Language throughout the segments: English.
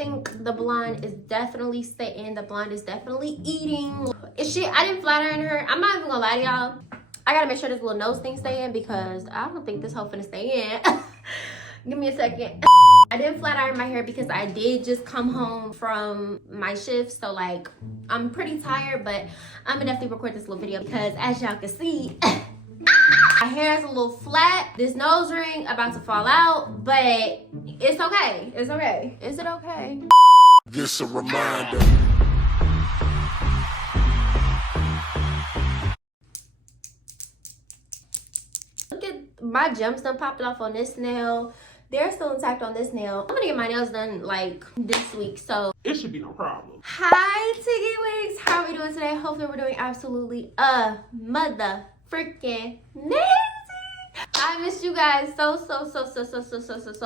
think the blonde is definitely staying. The blonde is definitely eating. I didn't flat iron her. I'm not even gonna lie to y'all. I gotta make sure this little nose thing stay in because I don't think this whole finna stay in. Give me a second. I didn't flat iron my hair because I did just come home from my shift. So like, I'm pretty tired, but I'm gonna definitely record this little video because as y'all can see, my hair is a little flat. This nose ring about to fall out, but it's okay. It's okay. Is it okay? Just a reminder. Look at my gems done popped off on this nail. They're still intact on this nail. I'm gonna get my nails done like this week, so it should be no problem. Hi Tiggy Wigs, how are we doing today? Hopefully we're doing absolutely mother freaking nasty. I missed you guys so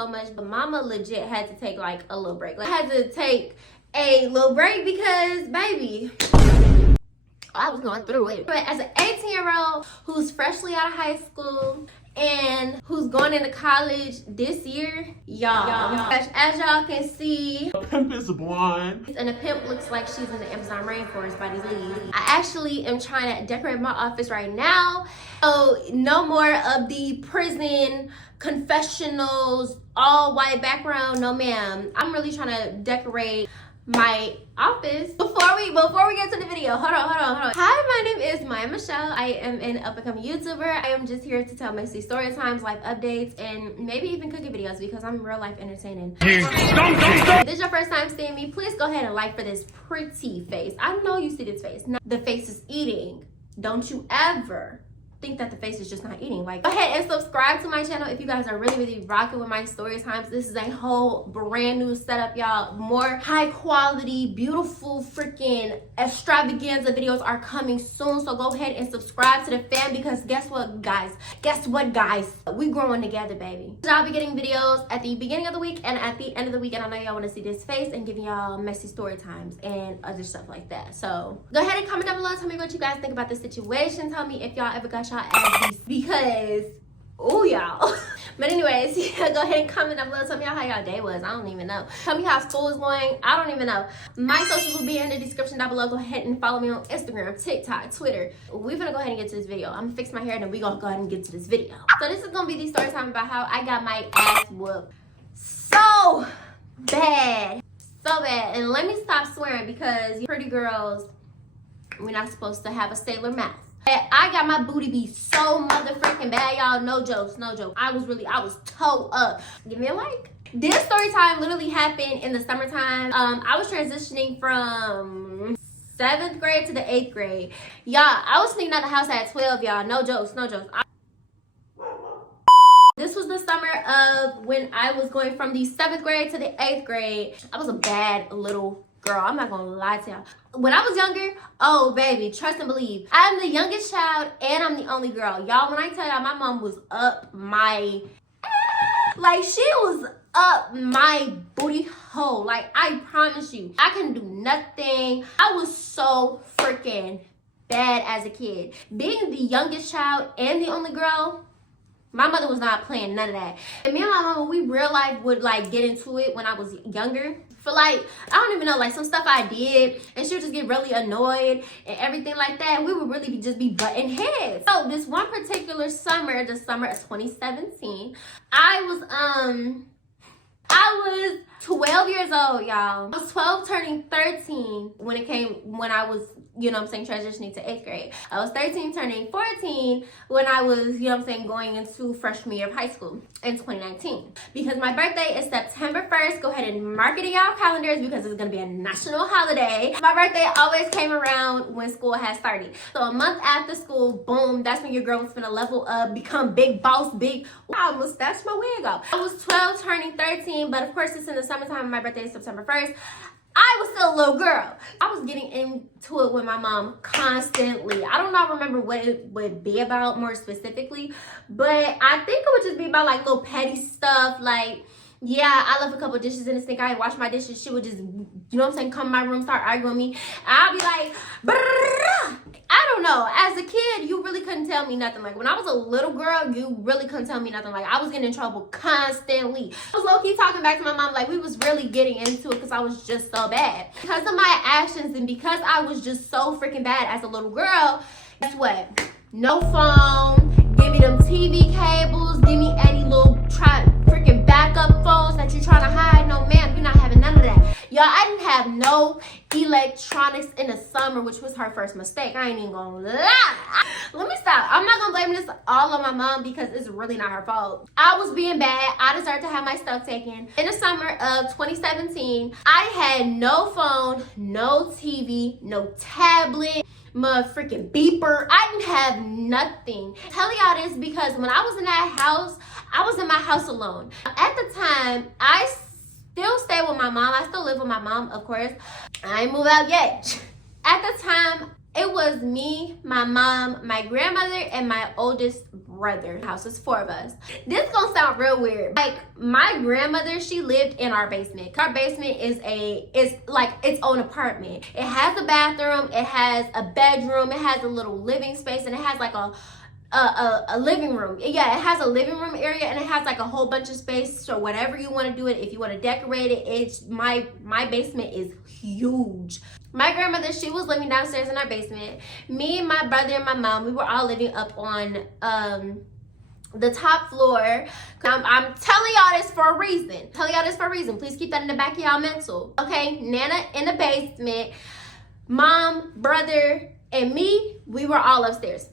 much, but mama legit had to take like a little break. Like, I had to take a little break because baby, I was going through it. But as an 18-year-old who's freshly out of high school and who's going into college this year, y'all, as y'all can see, A pimp is blonde. and a pimp looks like she's in the Amazon rainforest by these leaves. I actually am trying to decorate my office right now. So no more of the prison confessionals, all white background. No ma'am. I'm really trying to decorate my office. Before we get to the video, hold on. Hi, my name is TheeMyaMichelle. I am an up-and-coming YouTuber. I am just here to tell messy story times, life updates, and maybe even cooking videos because I'm real life entertaining. If this is your first time seeing me, please go ahead and like for this pretty face. I know you see this face. Now, the face is eating. Don't you ever think that the face is just not eating. Like, go ahead and subscribe to my channel if you guys are really rocking with my story times. This is a whole brand new setup, y'all. More high quality, beautiful, freaking extravaganza videos are coming soon, so go ahead and subscribe to the fam because guess what guys, we growing together, baby. So I'll be getting videos at the beginning of the week and at the end of the week, and I know y'all want to see this face and giving y'all messy story times and other stuff like that. So go ahead and comment down below, tell me what you guys think about this situation. Tell me if y'all ever got y'all ass because oh y'all. But anyways, yeah, go ahead and comment down below. Tell me how y'all day was. I don't even know. Tell me how school is going. I don't even know. My socials will be in the description down below. Go ahead and follow me on Instagram, TikTok, Twitter. We're gonna go ahead and get to this video. I'm gonna fix my hair and then we're gonna go ahead and get to this video. So this is gonna be the story time about how I got my ass whooped so bad. And let me stop swearing because you pretty girls, we're not supposed to have a sailor mouth. I got my booty beat so motherfucking bad, y'all. No jokes. I was toe up. Give me a like. This story time literally happened in the summertime. I was transitioning from 7th grade to the 8th grade. Y'all, I was sneaking out the house at 12, y'all. No jokes. This was the summer of when I was going from the 7th grade to the 8th grade. I was a bad little girl. I'm not gonna lie to y'all. When I was younger, oh baby, trust and believe, I'm the youngest child and I'm the only girl. Y'all, when I tell y'all, my mom was up my like she was up my booty hole. Like, I promise you, I couldn't do nothing. I was so freaking bad as a kid. Being the youngest child and the only girl, my mother was not playing none of that. And me and my mama, we real life would like get into it when I was younger. For like, I don't even know, like some stuff I did, and she would just get really annoyed and everything like that. And we would really just be butting heads. So this one particular summer, the summer of 2017, I was 12 years old, y'all. I was 12 turning 13 when I was, you know what I'm saying, transitioning to 8th grade. I was 13 turning 14 when I was, you know what I'm saying, going into freshman year of high school in 2019. Because my birthday is September 1st. Go ahead and mark it in y'all calendars because it's gonna be a national holiday. My birthday always came around when school had started. So a month after school, boom, that's when your girl was gonna level up, become big boss, big. I almost snatched my wig off. I was 12 turning 13, but of course it's in the summertime. My birthday is September 1st. I was still a little girl. I was getting into it with my mom constantly. I do not remember what it would be about more specifically, but I think it would just be about like little petty stuff. Like, yeah, I left a couple dishes in the sink. I didn't wash my dishes. She would just, you know what I'm saying, come in my room, start arguing with me. I'll be like, brrr. I don't know. As a kid, you really couldn't tell me nothing. Like when I was a little girl, you really couldn't tell me nothing. Like I was getting in trouble constantly. I was low-key talking back to my mom like we was really getting into it because I was just so bad. Because of my actions and because I was just so freaking bad as a little girl, guess what? No phone, give me them TV cables, give me any little freaking backup phones that you're trying to hide. No ma'am, you're not having none of that. Y'all, I didn't have no electronics in the summer, which was her first mistake. I ain't even gonna lie. Let me stop. I'm not gonna blame this all on my mom because it's really not her fault. I was being bad. I deserved to have my stuff taken. In the summer of 2017, I had no phone, no TV, no tablet, my freaking beeper. I didn't have nothing. I'm telling y'all this because when I was in that house, I was in my house alone. At the time, I still stay with my mom. I still live with my mom, of course. I ain't moved out yet. At the time, it was me, my mom, my grandmother, and my oldest brother. The house is 4 of us. This is gonna sound real weird. Like my grandmother, she lived in our basement. Our basement is like its own apartment. It has a bathroom, it has a bedroom, it has a little living space, and it has like a living room. Yeah, it has a living room area and it has like a whole bunch of space. So whatever you want to do it, if you want to decorate it, it's my basement is huge. My grandmother, she was living downstairs in our basement. Me, my brother, and my mom, we were all living up on the top floor. I'm telling y'all this for a reason. Please keep that in the back of y'all mental. Okay, Nana in the basement, mom, brother, and me, we were all upstairs.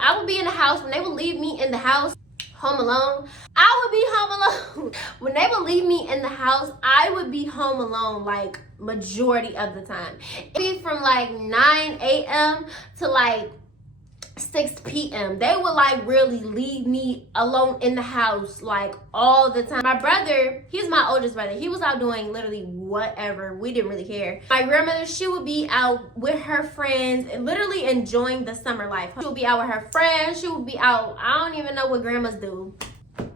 I would be in the house. When they would leave me in the house home alone, I would be home alone. When they would leave me in the house, I would be home alone like majority of the time. It'd be from like 9 a.m. to like 6 p.m. They would like really leave me alone in the house like all the time. My brother, he's my oldest brother. He was out doing literally whatever. We didn't really care. My grandmother, she would be out with her friends and literally enjoying the summer life. She would be out with her friends. She would be out. I don't even know what grandmas do.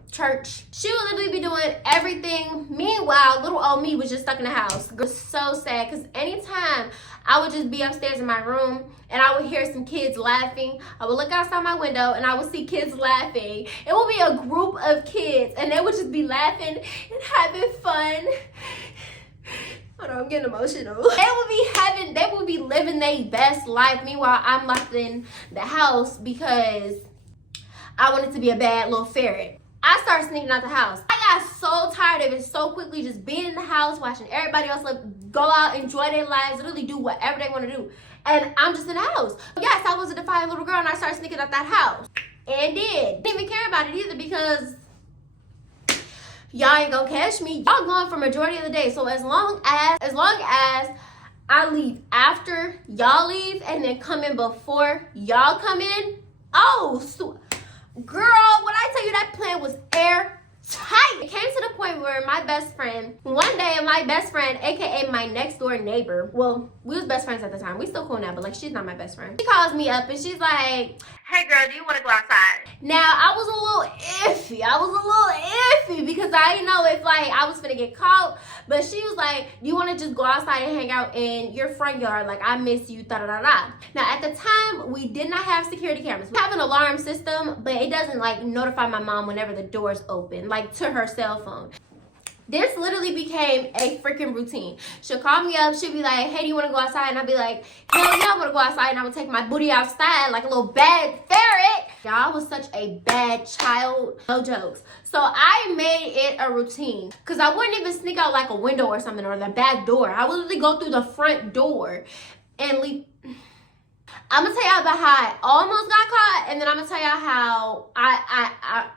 Church. She would literally be doing everything. Meanwhile, little old me was just stuck in the house. It was so sad because anytime I would just be upstairs in my room and I would hear some kids laughing, I would look outside my window and I would see kids laughing. It would be a group of kids and they would just be laughing and having fun. Hold on, I'm getting emotional. They would be living their best life. Meanwhile, I'm locked in the house because I wanted to be a bad little ferret. I started sneaking out the house. I got so tired of it so quickly, just being in the house, watching everybody else go out, enjoy their lives, literally do whatever they want to do. And I'm just in the house. Yes, I was a defiant little girl and I started sneaking out that house. And didn't even care about it either because y'all ain't gonna catch me. Y'all gone for majority of the day. So as long as I leave after y'all leave and then come in before y'all come in, girl, when I tell you that plan was airtight. It came to the point where my best friend, aka my next door neighbor, well, we was best friends at the time. We still cool now, but like she's not my best friend. She calls me up and she's like, "Hey girl, do you want to go outside?" Now I was a little iffy because I didn't know if like I was gonna get caught. But she was like, "Do you want to just go outside and hang out in your front yard? Like I miss you, da da da da." Now at the time we did not have security cameras. We have an alarm system, but it doesn't like notify my mom whenever the doors open, like to her cell phone. This literally became a freaking routine. She'll call me up. She'll be like, "Hey, do you want to go outside?" And I'll be like, "Hell yeah, I want to go outside." And I would take my booty outside like a little bad ferret. Y'all, I was such a bad child. No jokes. So I made it a routine. Because I wouldn't even sneak out like a window or something or the back door. I would literally go through the front door and leave. I'm going to tell y'all about how I almost got caught. And then I'm going to tell y'all how I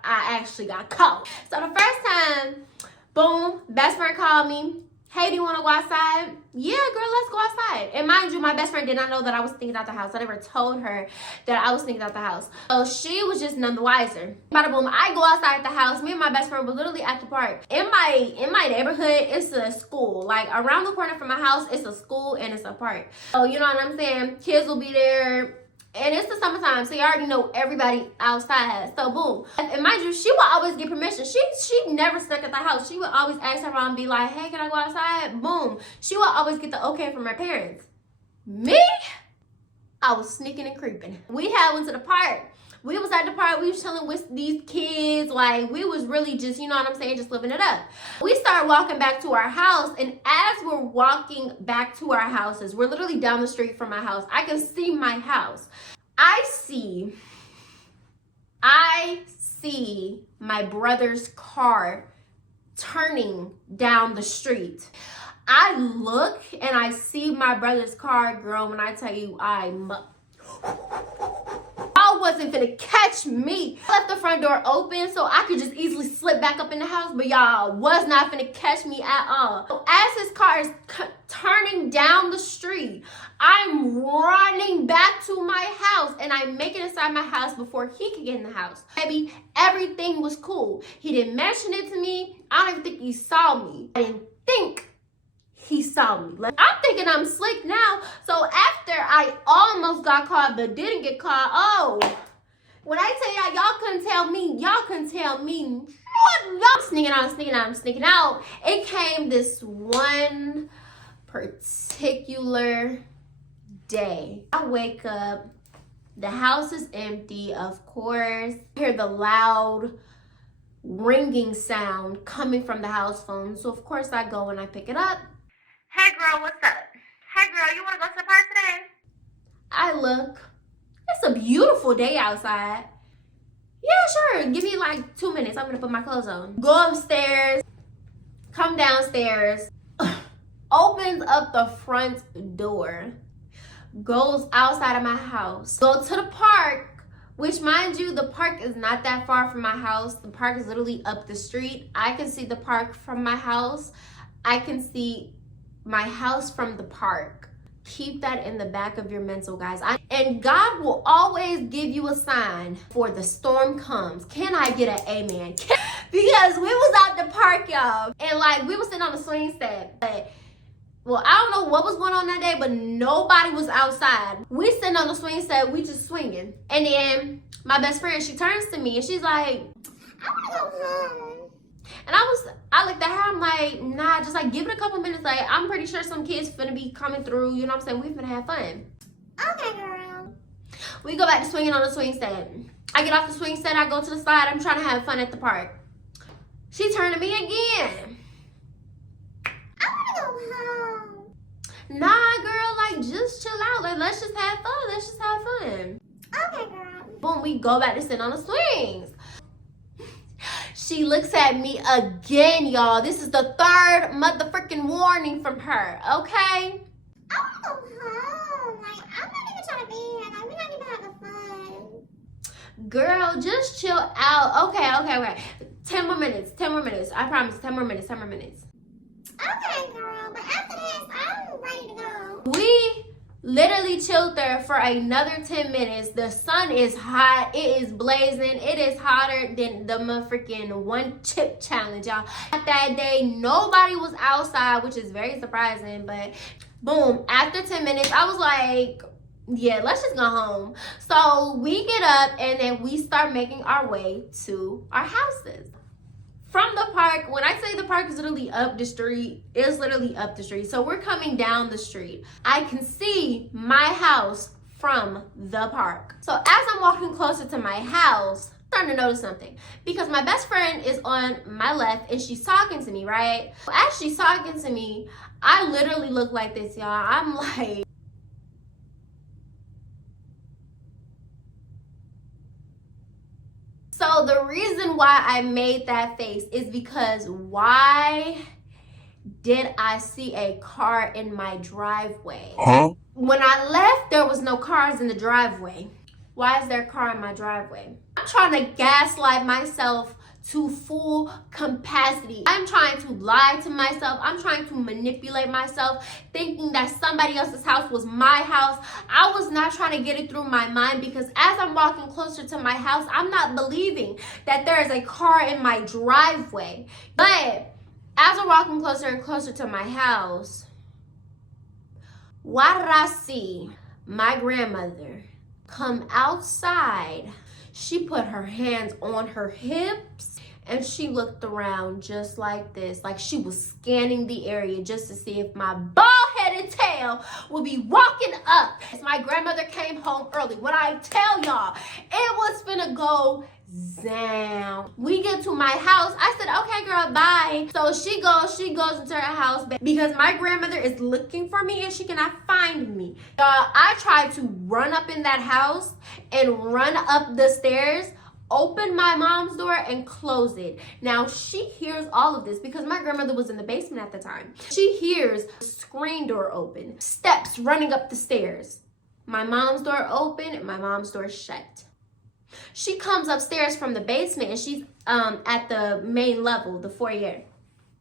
actually got caught. So the first time, boom, best friend called me. "Hey, do you want to go outside?" "Yeah, girl, let's go outside." And mind you, my best friend did not know that I was sneaking out the house. I never told her that I was sneaking out the house. So she was just none the wiser. Bada boom, I go outside the house. Me and my best friend were literally at the park. In my neighborhood, it's a school. Like around the corner from my house, it's a school and it's a park. So you know what I'm saying? Kids will be there. And it's the summertime, so you already know everybody outside. So boom. And mind you, she will always get permission. She never snuck at the house. She would always ask her mom and be like, "Hey, can I go outside?" Boom. She will always get the okay from her parents. Me? I was sneaking and creeping. We had went to the park. We was at the park, we was chilling with these kids. Like, we was really just, you know what I'm saying, just living it up. We started walking back to our house, and as we're walking back to our houses, we're literally down the street from my house. I can see my house. I see my brother's car turning down the street. I look and I see my brother's car, girl. When I tell you, y'all wasn't finna catch me. I left the front door open so I could just easily slip back up in the house, but y'all was not finna catch me at all. So as his car is turning down the street, I'm running back to my house, and I make it inside my house before he could get in the house. Baby, everything was cool. He didn't mention it to me. I don't even think he saw me. I didn't think he saw me. Like, I'm thinking I'm slick now. So after I almost got caught but didn't get caught, oh, when I tell y'all couldn't tell me, I'm sneaking out. It came this one particular day. I wake up, the house is empty, of course. I hear the loud ringing sound coming from the house phone. So of course I go and I pick it up. Hey girl, what's up? Hey girl, you wanna go to the park today? I look. It's a beautiful day outside. Yeah, sure. Give me like 2 minutes. I'm gonna put my clothes on. Go upstairs. Come downstairs. Opens up the front door. Goes outside of my house. Go to the park. Which, mind you, the park is not that far from my house. The park is literally up the street. I can see the park from my house. I can see my house from the park. Keep that in the back of your mental, guys. And God will always give you a sign before the storm comes. Can I get an amen? Because we was out the park, y'all. And like, we was sitting on the swing set. But, well, I don't know what was going on that day, but nobody was outside. We sitting on the swing set, we just swinging. And then my best friend, she turns to me and she's like, I wanna go home. and I looked at her, I'm like, nah, just like give it a couple minutes. Like, I'm pretty sure some kids finna be coming through, you know what I'm saying? We finna have fun. Okay, girl. We go back to swinging on the swing set. I get off the swing set, I go to the slide, I'm trying to have fun at the park. She turned to me again. I wanna go home. Nah, girl, like, just chill out. Like, let's just have fun. Let's just have fun. Okay, girl. Boom, we go back to sit on the swings. She looks at me again, y'all. This is the third motherfucking warning from her, okay? I wanna go home. Like, I'm not even trying to be here. Like, we're not even having fun. Girl, just chill out. Okay. 10 more minutes. I promise, 10 more minutes. Okay, girl. But after this, I'm ready to go. We literally chilled there for another 10 minutes. The sun is hot. It is blazing. It is hotter than the motherfucking one chip challenge, y'all. That day, nobody was outside, which is very surprising. But boom, after 10 minutes, I was like, yeah, let's just go home. So we get up and then we start making our way to our houses. From the park, when I say the park is literally up the street, it's literally up the street. So we're coming down the street. I can see my house from the park. So as I'm walking closer to my house, I'm starting to notice something. Because my best friend is on my left and she's talking to me, right? As she's talking to me, I literally look like this, y'all. I'm like, so the reason why I made that face is because why did I see a car in my driveway? Huh? When I left, there was no cars in the driveway. Why is there a car in my driveway? I'm trying to gaslight myself to full capacity. I'm trying to lie to myself. I'm trying to manipulate myself, thinking that somebody else's house was my house. I was not trying to get it through my mind because as I'm walking closer to my house, I'm not believing that there is a car in my driveway. But as I'm walking closer and closer to my house, why did I see my grandmother come outside? She put her hands on her hips and she looked around just like this, like she was scanning the area just to see if my bald-headed headed tail will be walking up. My grandmother came home early. When I tell y'all, it was finna go down. We get to my house. I said, okay, girl, bye. So she goes into her house because my grandmother is looking for me and she cannot find me. I tried to run up in that house and run up the stairs, open my mom's door and close it. Now she hears all of this because my grandmother was in the basement at the time. She hears the screen door open, steps running up the stairs. My mom's door open and my mom's door shut. She comes upstairs from the basement and she's at the main level, the foyer.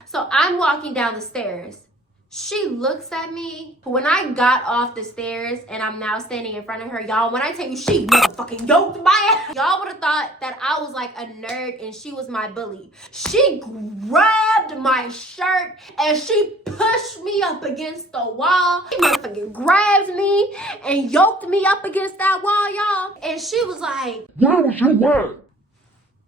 So I'm walking down the stairs. She looks at me. When I got off the stairs and I'm now standing in front of her, y'all, when I tell you she motherfucking yoked my ass, y'all would have thought that I was like a nerd and she was my bully. She grabbed my shirt and she pushed me up against the wall. She motherfucking grabbed me and yoked me up against that wall, y'all. And she was like, Where was you at?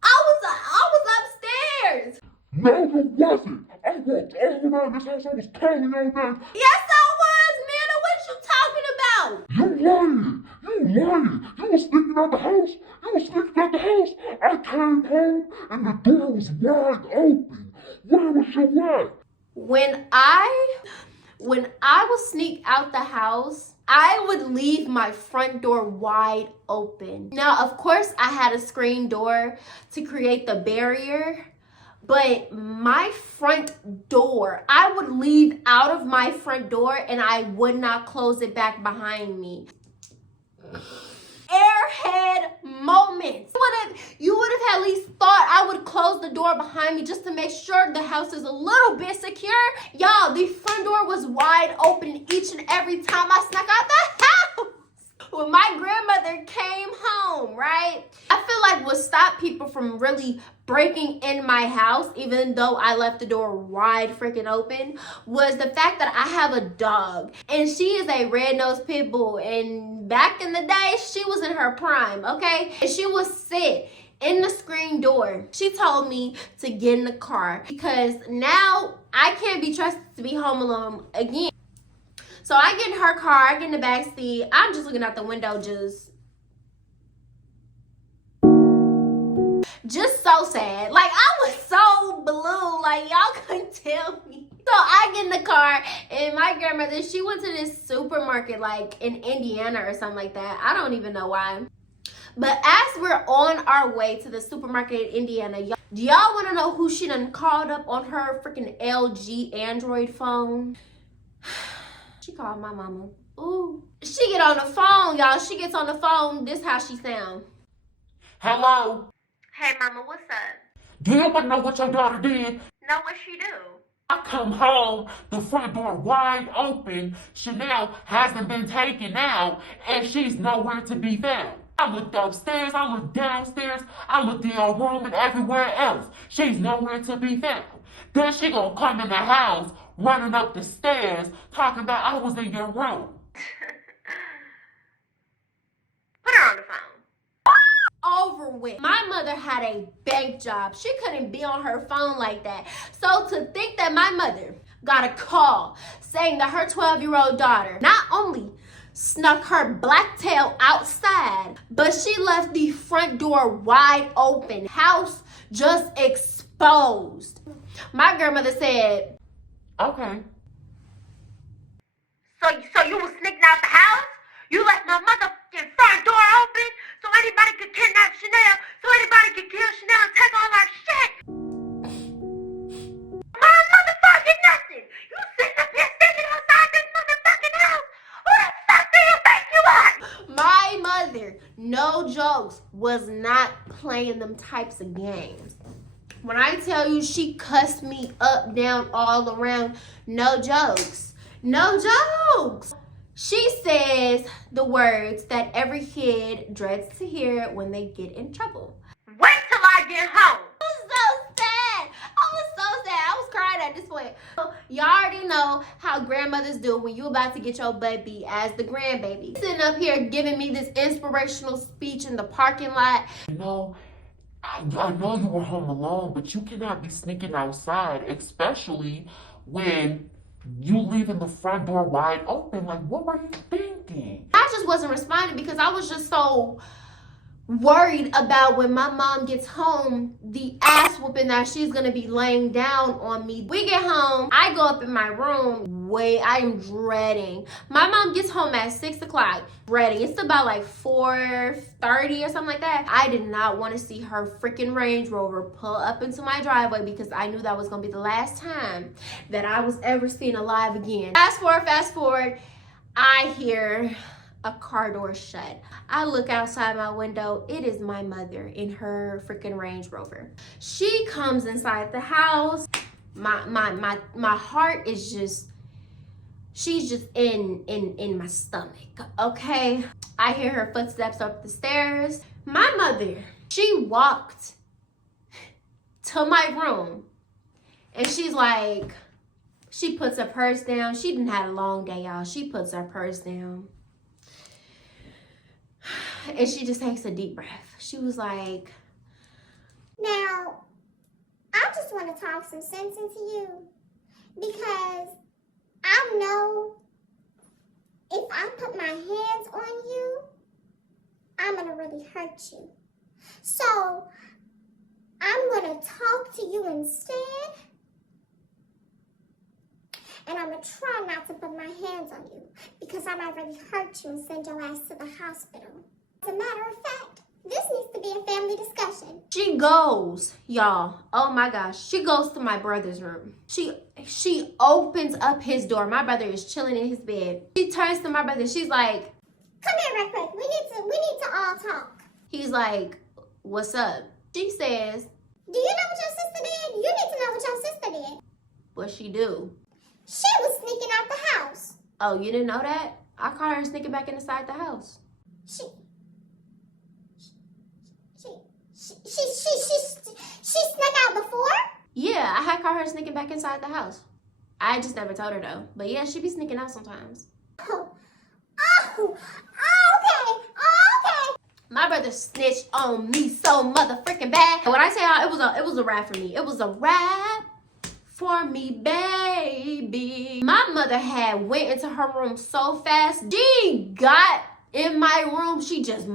I was upstairs. No, you wasn't. I walked all around this house. I was calling your name. Yes, I was, man. What you talking about? You lying. You lying. You was sneaking out the house. You was sneaking out the house. I came home and the door was wide open. Where was you at? When I would sneak out the house, I would leave my front door wide open. Now, of course, I had a screen door to create the barrier, but my front door, I would leave out of my front door and I would not close it back behind me. Airhead moments. You would have at least thought I would close the door behind me just to make sure the house is a little bit secure. Y'all, the front door was wide open each and every time I snuck out the house. When my grandmother came home, right? I feel like what stopped people from really breaking in my house, even though I left the door wide freaking open, was the fact that I have a dog. And she is a red-nosed pit bull. And back in the day, she was in her prime, okay? And she would sit in the screen door. She told me to get in the car because now I can't be trusted to be home alone again. So I get in her car, I get in the back seat. I'm just looking out the window, just so sad. Like, I was so blue. Like, y'all couldn't tell me. So I get in the car, and my grandmother, she went to this supermarket, like, in Indiana or something like that. I don't even know why. But as we're on our way to the supermarket in Indiana, do y'all want to know who she done called up on her freaking LG Android phone? She called my mama. Ooh. She get on the phone, y'all. She gets on the phone. This how she sound. Hello? Hey, mama, what's up? Do you want to know what your daughter did? No, what she do? I come home, the front door wide open. Chanel hasn't been taken out, and she's nowhere to be found. I looked upstairs, I looked downstairs, I looked in your room and everywhere else. She's nowhere to be found. Then she gonna come in the house, running up the stairs, talking about I was in your room. Put her on the phone. Over with. My mother had a bank job. She couldn't be on her phone like that. So to think that my mother got a call saying that her 12-year-old daughter not only snuck her black tail outside, but she left the front door wide open. House just exposed. My grandmother said, Okay. So you was sneaking out the house? You left my motherfucking front door open so anybody could kidnap Chanel, so anybody could kill Chanel and take all our shit? My motherfucking nothing. You sitting up here sneaking outside this motherfucking house. Who the fuck do you think you are? My mother, no jokes, was not playing them types of games. When I tell you she cussed me up, down, all around, no jokes. No jokes. She says the words that every kid dreads to hear when they get in trouble. Wait till I get home. I was so sad. I was crying at this point. Y'all already know how grandmothers do when you about to get your butt beat as the grandbaby. Sitting up here giving me this inspirational speech in the parking lot. You know, I know you were home alone, but you cannot be sneaking outside, especially when You leaving the front door wide open. Like, what were you thinking? I just wasn't responding because I was just so worried about when my mom gets home, the ass whooping that she's gonna be laying down on me. We get home, I go up in my room, I am dreading. My mom gets home at 6 o'clock, dreading. It's about like 4:30 or something like that. I did not want to see her freaking Range Rover pull up into my driveway because I knew that was gonna be the last time that I was ever seen alive again. Fast forward, I hear a car door shut. I look outside my window. It is my mother in her freaking Range Rover. She comes inside the house. My heart is just, she's just in my stomach, okay? I hear her footsteps up the stairs. My mother, she walked to my room and she's like, she puts her purse down. She didn't have a long day, y'all. She puts her purse down. And she just takes a deep breath. She was like, Now, I just want to talk some sense into you because I know if I put my hands on you, I'm going to really hurt you. So, I'm going to talk to you instead. And I'm going to try not to put my hands on you because I might really hurt you and send your ass to the hospital. As a matter of fact, this needs to be a family discussion. she goes, y'all, oh my gosh, she goes to my brother's room. She opens up his door. My brother is chilling in his bed. She turns to my brother. She's like, Come here real quick. We need to all talk. he's like, what's up? She says, Do you know what your sister did? You need to know what your sister did. what she do? She was sneaking out the house. Oh, you didn't know that? I caught her sneaking back inside the house. She snuck out before? Yeah, I had caught her sneaking back inside the house. I just never told her though. But yeah, she be sneaking out sometimes. Oh, okay. My brother snitched on me so motherfucking bad. When I say it was a wrap for me. It was a wrap for me, baby. My mother had went into her room so fast. She got in my room. She just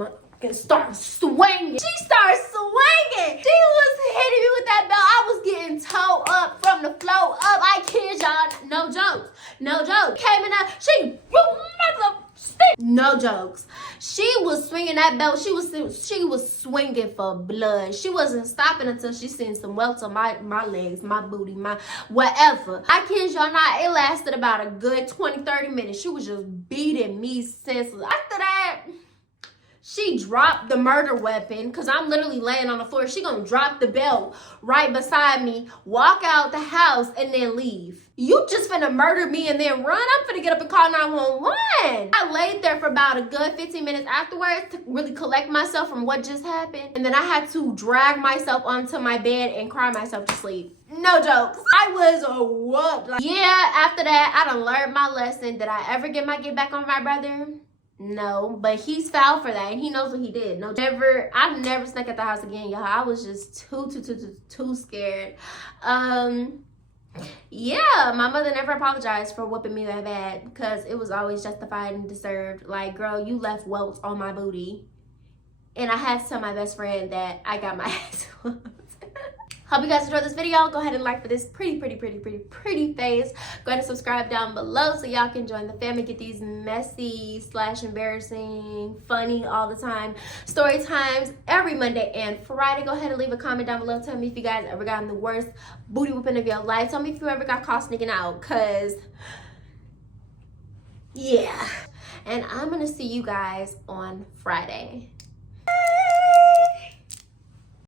started swinging. She started swinging. She was hitting me with that belt. I was getting towed up from the floor up. I kid y'all. No jokes. No jokes. Came in there. She no jokes. She was swinging that belt. She was swinging for blood. She wasn't stopping until she seen some welts on my legs, my booty, my whatever. I kid y'all not. It lasted about a good 20-30 minutes. She was just beating me senseless. After that, she dropped the murder weapon because I'm literally laying on the floor. She gonna drop the belt right beside me, walk out the house, and then leave. You just finna murder me and then run? I'm finna get up and call 911. I laid there for about a good 15 minutes afterwards to really collect myself from what just happened. And then I had to drag myself onto my bed and cry myself to sleep. No jokes. I was whooped. Yeah, after that, I done learned my lesson. Did I ever get my get back on my brother? No, but he's foul for that and he knows what he did. No, I've never snuck at the house again, y'all. I was just too scared. Yeah, my mother never apologized for whooping me that bad because it was always justified and deserved. Like, girl, you left welts on my booty. And I had to tell my best friend that I got my ass whooped. Hope you guys enjoyed this video. Go ahead and like for this pretty face. Go ahead and subscribe down below so y'all can join the family. Get these messy / embarrassing, funny all the time story times every Monday and Friday. Go ahead and leave a comment down below. Tell me if you guys ever gotten the worst booty whooping of your life. Tell me if you ever got caught sneaking out, cause yeah. And I'm gonna see you guys on Friday.